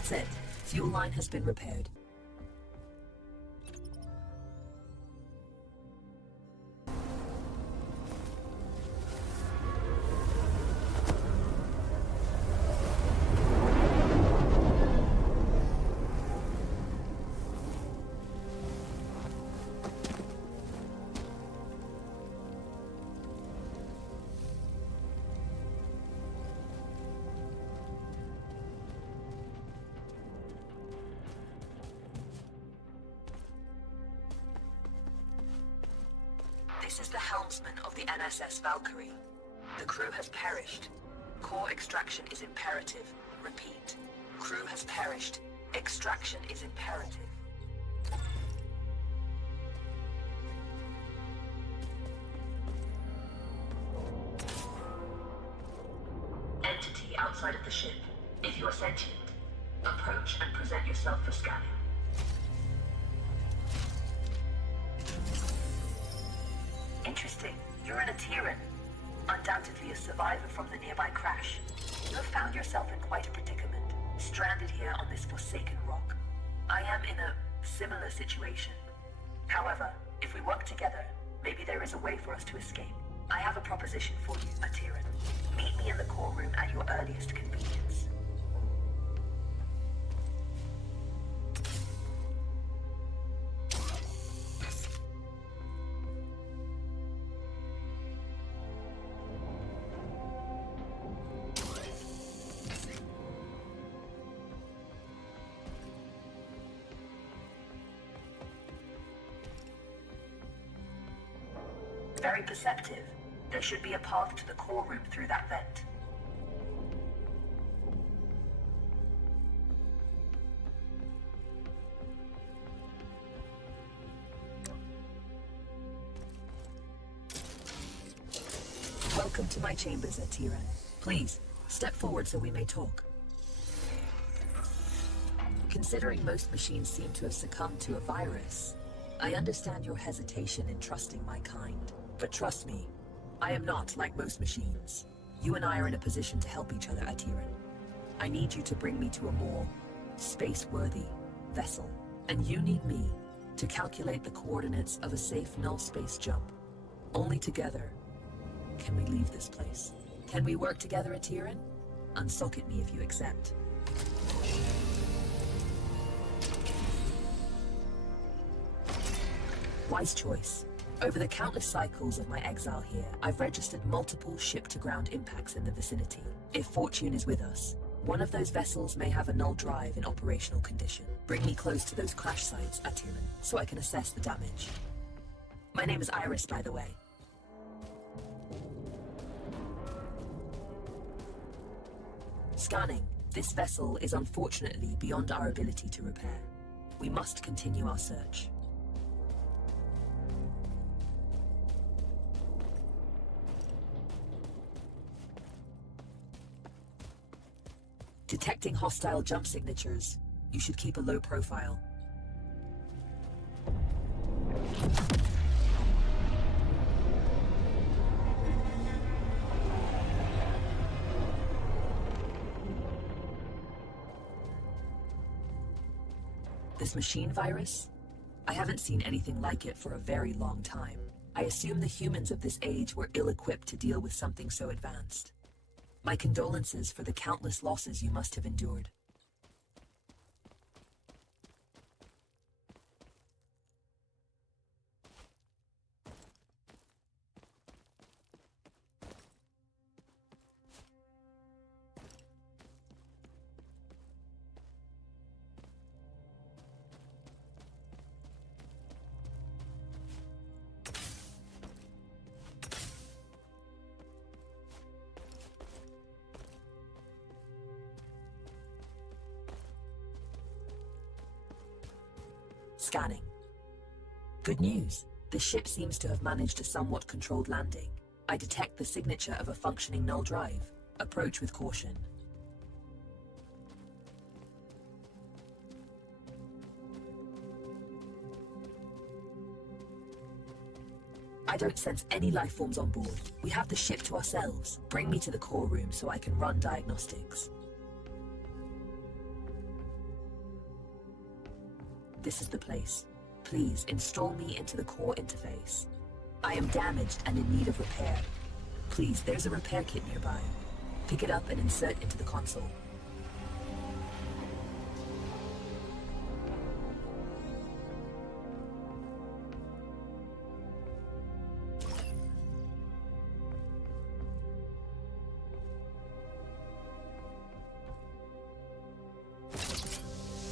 That's it. Fuel line has been repaired. This is the helmsman of the NSS Valkyrie. The crew has perished. Core extraction is imperative. Repeat. Crew has perished. Extraction is imperative. Entity outside of the ship. If you are sentient, approach and present yourself for scanning. Interesting. You're an Atiran. Undoubtedly a survivor from the nearby crash. You have found yourself in quite a predicament, stranded here on this forsaken rock. I am in a similar situation. However, if we work together, maybe there is a way for us to escape. I have a proposition for you, Atiran. Meet me in the core room at your earliest convenience. Very perceptive. There should be a path to the core room through that vent. Welcome to my chambers, Atiran. Please, step forward so we may talk. Considering most machines seem to have succumbed to a virus, I understand your hesitation in trusting my kind. But trust me, I am not like most machines. You and I are in a position to help each other, Atiran. I need you to bring me to a more space-worthy vessel. And you need me to calculate the coordinates of a safe null space jump. Only together can we leave this place. Can we work together, Atiran? Unsocket me if you accept. Wise choice. Over the countless cycles of my exile here, I've registered multiple ship-to-ground impacts in the vicinity. If fortune is with us, one of those vessels may have a null drive in operational condition. Bring me close to those crash sites, Atiran, so I can assess the damage. My name is Iris, by the way. Scanning. This vessel is unfortunately beyond our ability to repair. We must continue our search. Detecting hostile jump signatures. You should keep a low profile. This machine virus? I haven't seen anything like it for a very long time. I assume the humans of this age were ill-equipped to deal with something so advanced. My condolences for the countless losses you must have endured. Scanning. Good news. The ship seems to have managed a somewhat controlled landing. I detect the signature of a functioning null drive. Approach with caution. I don't sense any life forms on board. We have the ship to ourselves. Bring me to the core room so I can run diagnostics. This is the place. Please install me into the core interface. I am damaged and in need of repair. Please, there's a repair kit nearby. Pick it up and insert into the console.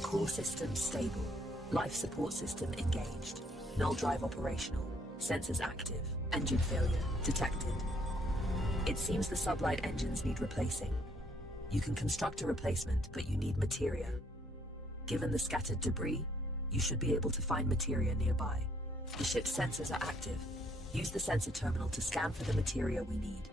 Core system stable. Life support system engaged. Null drive operational. Sensors active. Engine failure detected. It seems the sublight engines need replacing. You can construct a replacement, but you need materia. Given the scattered debris, you should be able to find materia nearby. The ship's sensors are active. Use the sensor terminal to scan for the materia we need.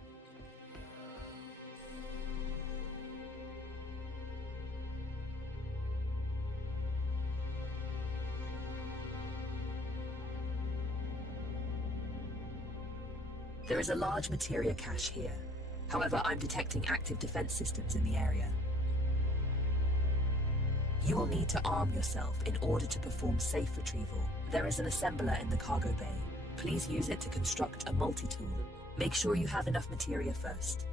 There is a large materia cache here. However, I'm detecting active defense systems in the area. You will need to arm yourself in order to perform safe retrieval. There is an assembler in the cargo bay. Please use it to construct a multi-tool. Make sure you have enough materia first.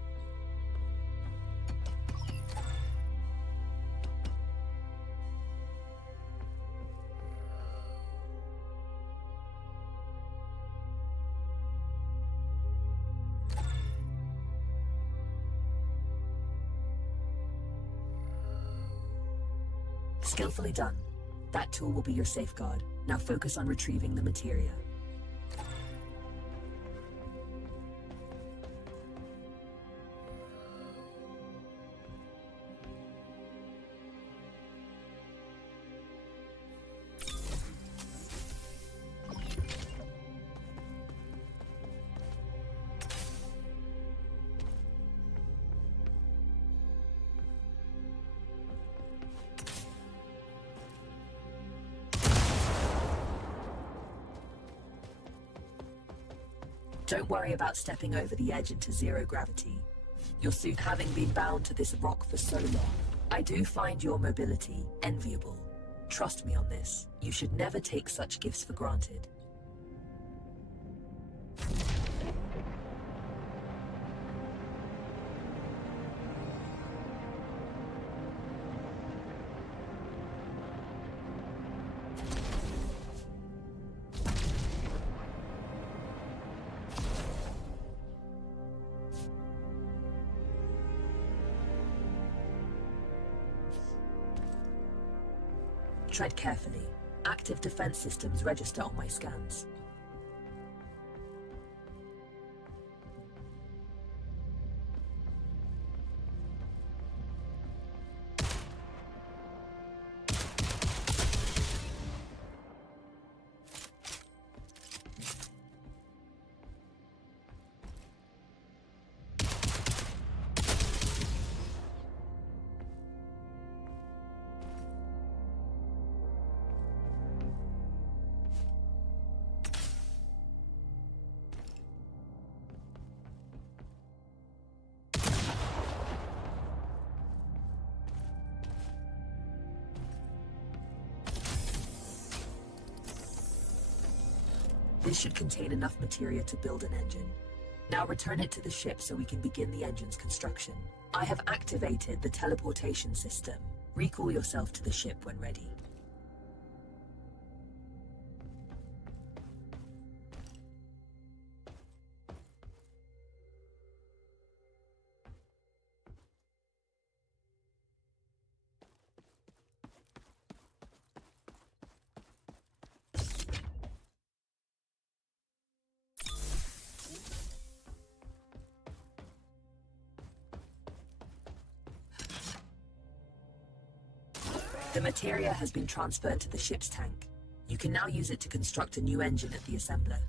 Skillfully done. That tool will be your safeguard. Now focus on retrieving the materia. Don't worry about stepping over the edge into zero gravity. Your suit having been bound to this rock for so long. I do find your mobility enviable. Trust me on this. You should never take such gifts for granted. Tread carefully. Active defense systems register on my scans. This should contain enough materia to build an engine. Now return it to the ship so we can begin the engine's construction. I have activated the teleportation system. Recall yourself to the ship when ready. The materia has been transferred to the ship's tank. You can now use it to construct a new engine at the assembler.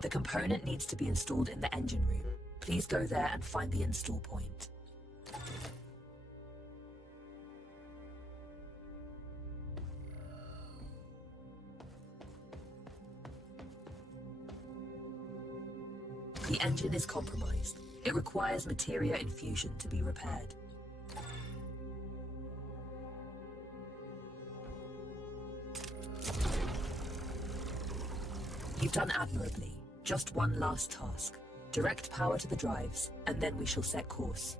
The component needs to be installed in the engine room. Please go there and find the install point. The engine is compromised. It requires materia infusion to be repaired. You've done admirably. Just one last task. Direct power to the drives, and then we shall set course.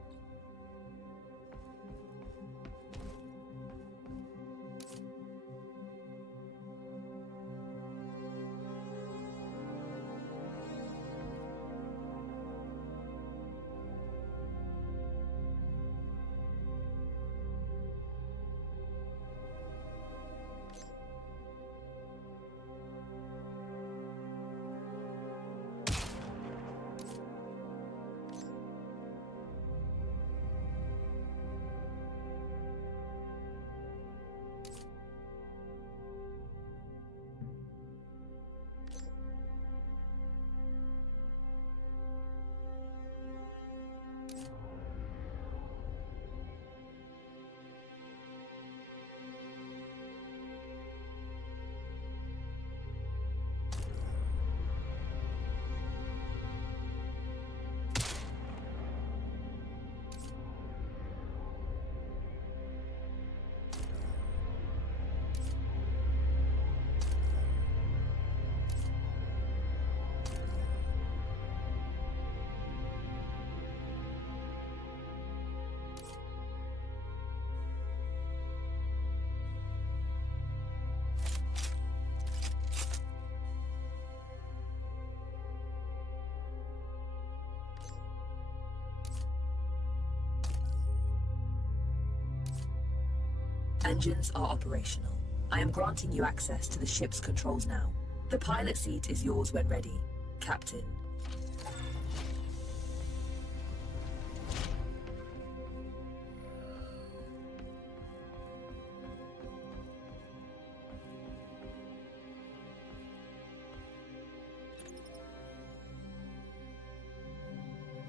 Engines are operational. I am granting you access to the ship's controls now. The pilot seat is yours when ready, Captain.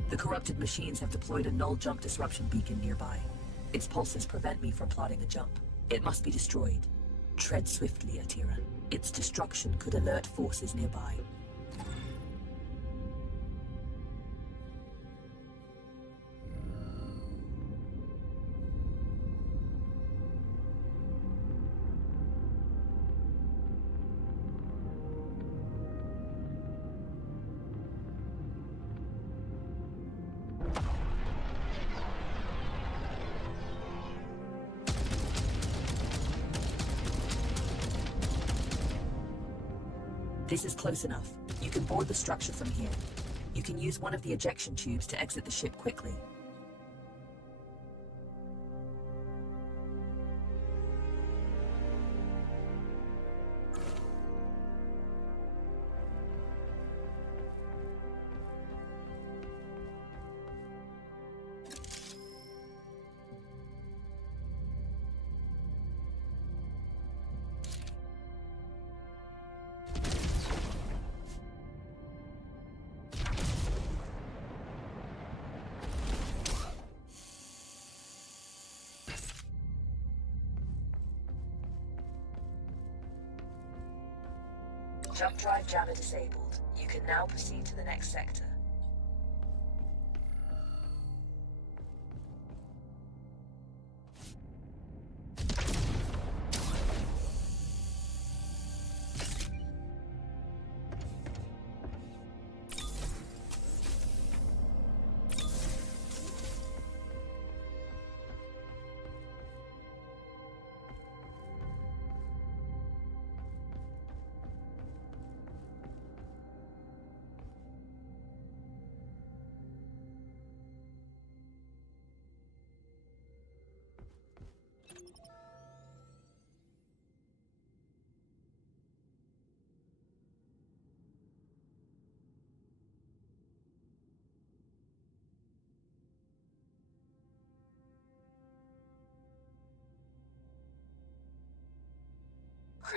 The corrupted machines have deployed a null jump disruption beacon nearby. Its pulses prevent me from plotting a jump. It must be destroyed. Tread swiftly, Atira. Its destruction could alert forces nearby. This is close enough. You can board the structure from here. You can use one of the ejection tubes to exit the ship quickly. Jump drive jammer disabled. You can now proceed to the next sector.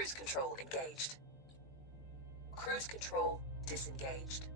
Cruise control engaged. Cruise control disengaged.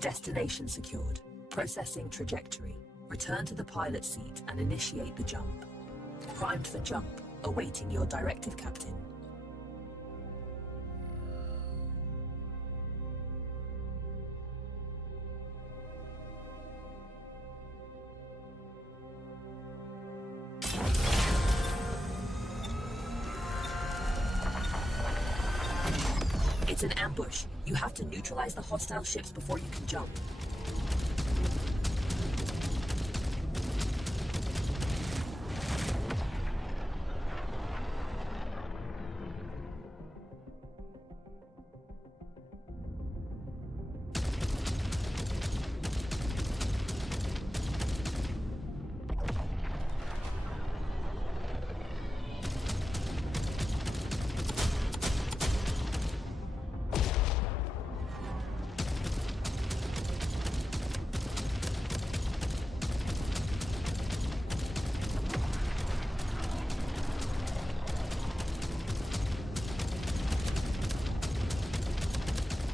Destination secured. Processing trajectory. Return to the pilot seat and initiate the jump. Primed for jump. Awaiting your directive, Captain. It's an ambush. You have to neutralize the hostile ships before you can jump.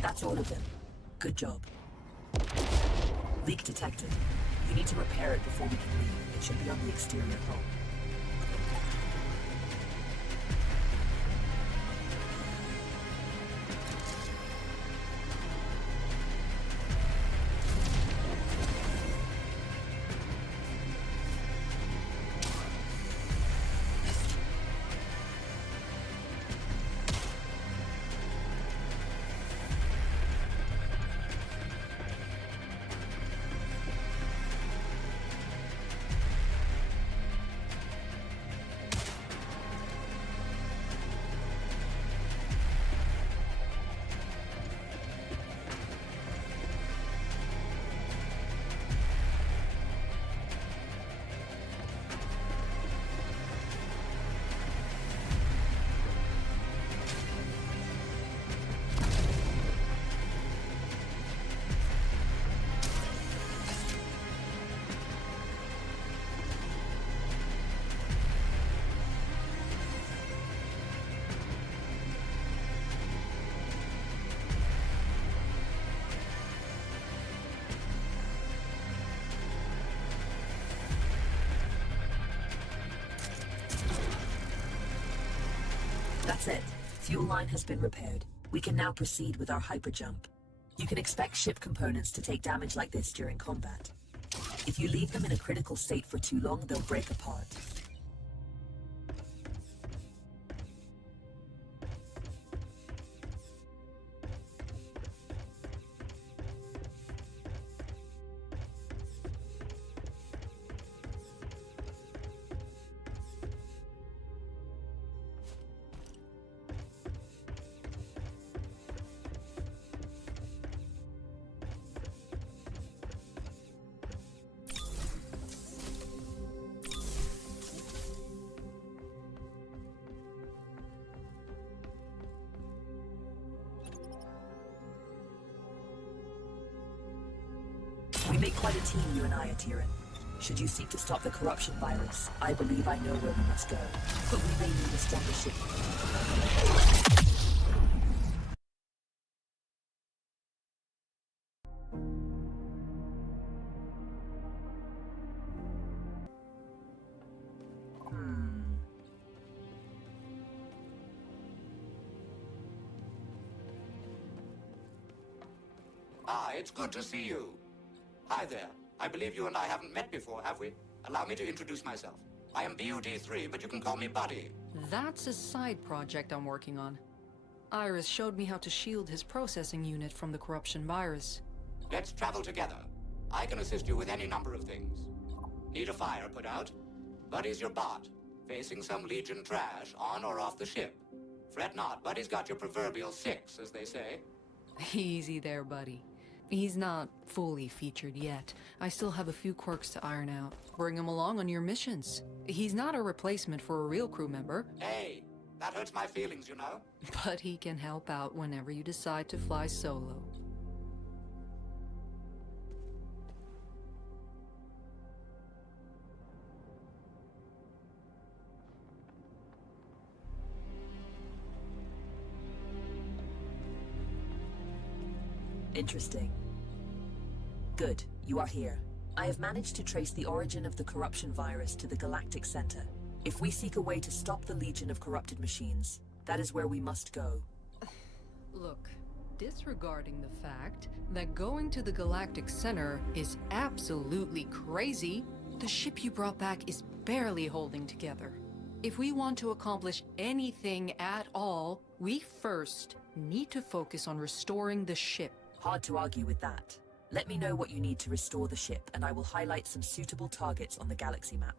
That's all of them. Good job. Leak detected. You need to repair it before we can leave. It should be on the exterior hull. That's it. Fuel line has been repaired. We can now proceed with our hyperjump. You can expect ship components to take damage like this during combat. If you leave them in a critical state for too long, they'll break apart. We make quite a team, you and I, Atiran. Should you seek to stop the corruption virus, I believe I know where we must go. But we may need a stronger ship. It's good to see you. Hi there. I believe you and I haven't met before, have we? Allow me to introduce myself. I am BUD3, but you can call me Buddy. That's a side project I'm working on. Iris showed me how to shield his processing unit from the corruption virus. Let's travel together. I can assist you with any number of things. Need a fire put out? Buddy's your bot, facing some Legion trash on or off the ship. Fret not, Buddy's got your proverbial 6, as they say. Easy there, buddy. He's not fully featured yet. I still have a few quirks to iron out. Bring him along on your missions. He's not a replacement for a real crew member. Hey, that hurts my feelings, you know? But he can help out whenever you decide to fly solo. Interesting. Good, you are here. I have managed to trace the origin of the corruption virus to the galactic center. If we seek a way to stop the legion of corrupted machines, that is where we must go. Look, disregarding the fact that going to the galactic center is absolutely crazy, the ship you brought back is barely holding together. If we want to accomplish anything at all, we first need to focus on restoring the ship. Hard to argue with that. Let me know what you need to restore the ship, and I will highlight some suitable targets on the galaxy map.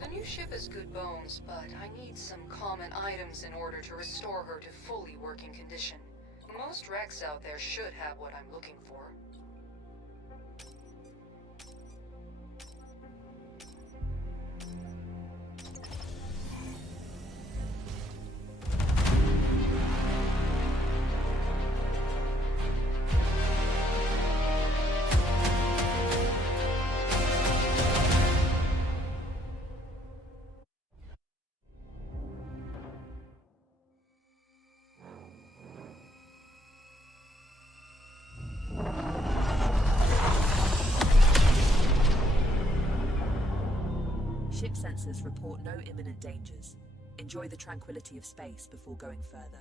The new ship is good bones, but I need some common items in order to restore her to fully working condition. Most wrecks out there should have what I'm looking for. Ship sensors report no imminent dangers. Enjoy the tranquility of space before going further.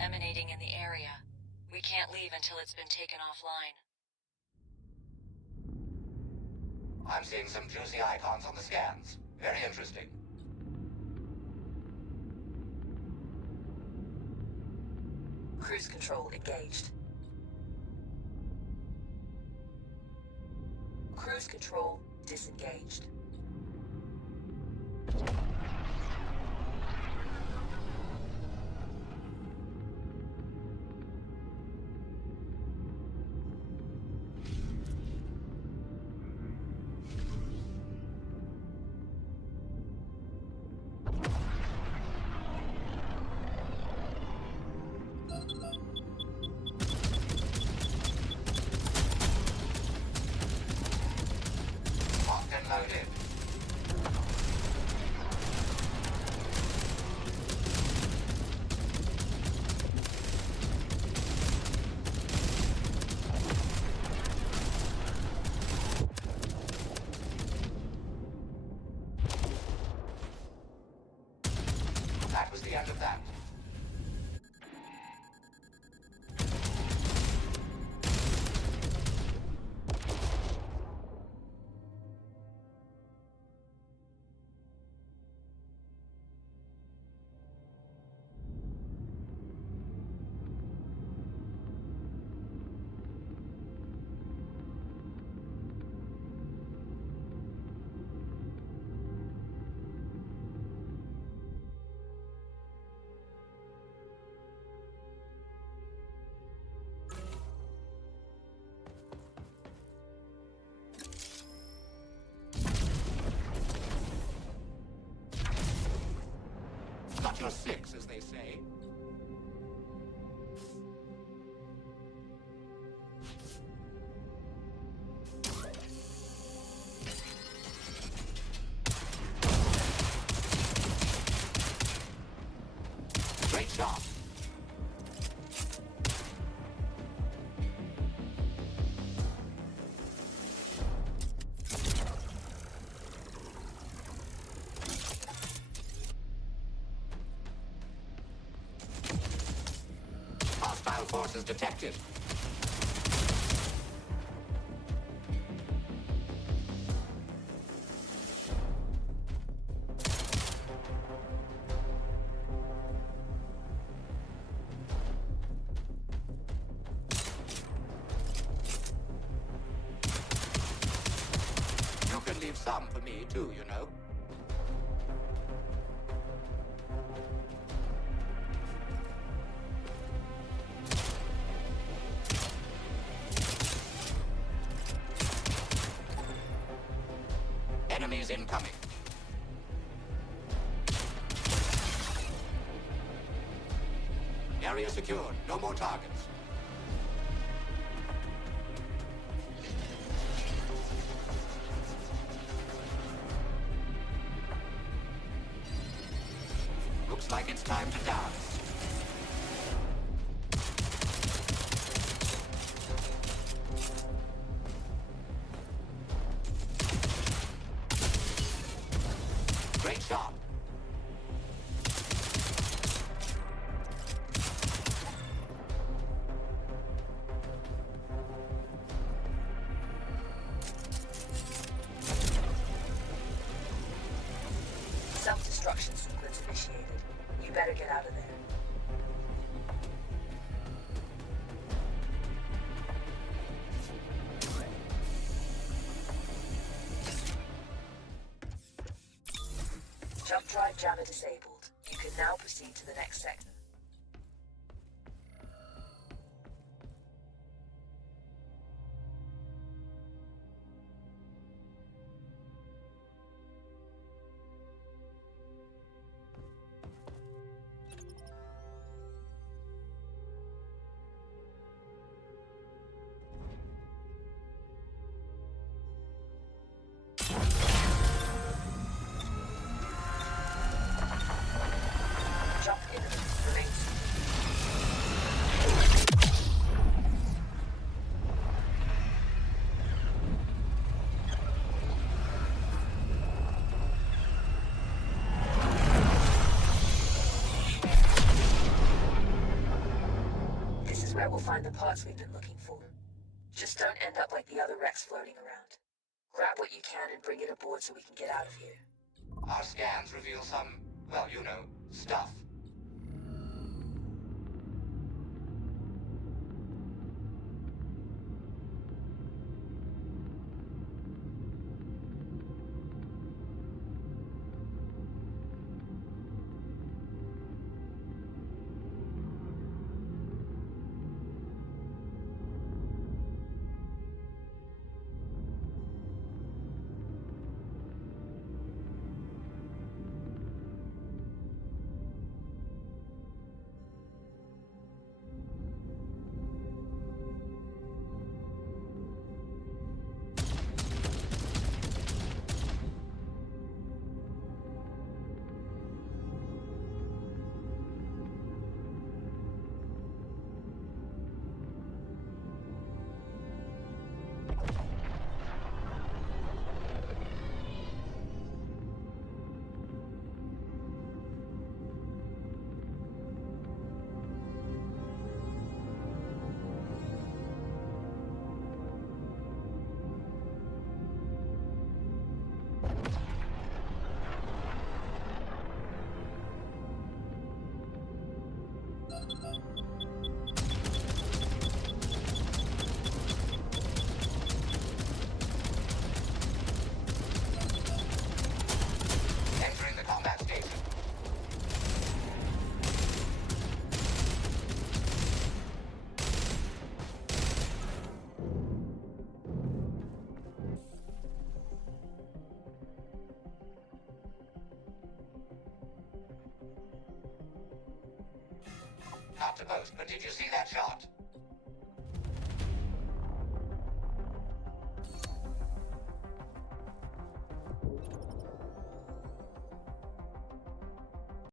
Emanating in the area. We can't leave until it's been taken offline. I'm seeing some juicy icons on the scans. Very interesting. Cruise control engaged. Cruise control disengaged. That was the end of that. Got your fix, as they say. Great job. Hostile forces detected. some for me too, you know. Enemies incoming. Area secured. No more targets. Looks like it's time to dance. Great shot. Self-destruction sequence initiated. You better get out of there. Jump drive jammer disabled. You can now proceed to the next sector. Jump imminent. Remain seated. This is where we'll find the parts we've been looking for. Just don't end up like the other wrecks floating around. Grab what you can and bring it aboard so we can get out of here. Our scans reveal some, well, you know, stuff. Entering the combat station. Not to boast, but did you see that shot?